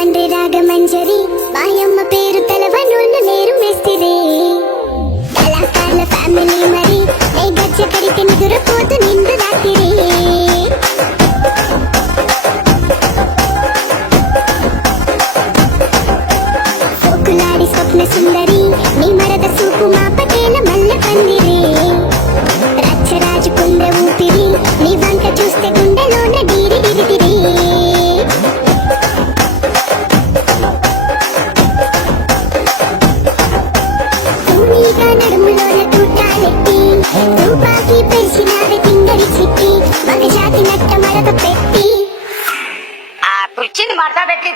మండ్రి రాగమంజరి మాయమ్మ పేరు తలవనోళ్ళు లేరు మెస్తిరే కళాకారుల ఫ్యామిలీ మరి ఏ గజ్జ కడితే నిదురపోతు నిండు రాత్రి సోకులాడి స్వప్న సుందరి నీ మరద సూపు మా పటేల మల్ల పందిరే రచ్చరాజు కుంద ఊపిరి నీ వంక చూస్తే గుండెలోన డీరి డిరిటిరి నడుములోన తూటాలెట్టి రూపాకి పెరిచినాడు తింగడి చిట్టి మగ జాతి నట్ట మరక పెట్టి ఆ కుర్చీని మాట్లాడబెట్టి